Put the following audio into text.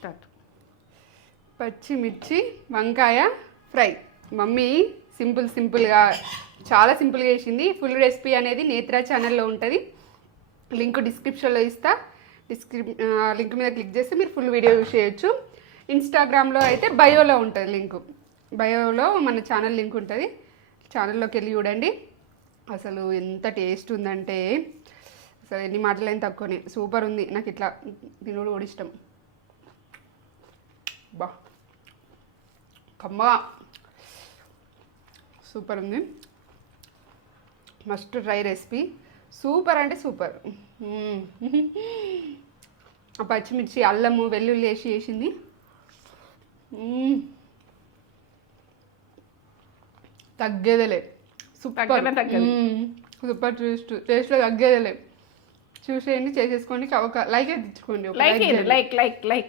Start. పచ్చిమిర్చి వంకాయ fry. Mummy సింపుల్గా చాలా సింపుల్గా చేసింది. ఫుల్ రెసిపీ అనేది నేత్ర ఛానల్లో ఉంటుంది, లింక్ డిస్క్రిప్షన్లో ఇస్తా. లింక్ మీద క్లిక్ చేస్తే మీరు ఫుల్ వీడియో యూస్ చేయొచ్చు. ఇన్స్టాగ్రామ్లో అయితే బయోలో ఉంటుంది లింక్, బయోలో మన ఛానల్ లింక్ ఉంటుంది, ఛానల్లోకి వెళ్ళి చూడండి. అసలు ఎంత టేస్ట్ ఉందంటే అసలు ఎన్ని మాటలైనా తక్కువనే, సూపర్ ఉంది. నాకు ఇట్లా తినుడు కూడా ఇష్టం. బా కమ్మగా సూపర్ ఉంది. మస్ట్ ట్రై రెసిపీ, సూపర్ అంటే సూపర్. ఆ పచ్చిమిర్చి అల్లము వెల్లుల్లి వేసి చేసింది. తగ్గేదేలే, సూపర్ సూపర్ టేస్ట్లో తగ్గేదేలే. చూసేయండి, చేసేసుకోండి, ఒక లైక్ అయితే ఇచ్చుకోండి. లైక్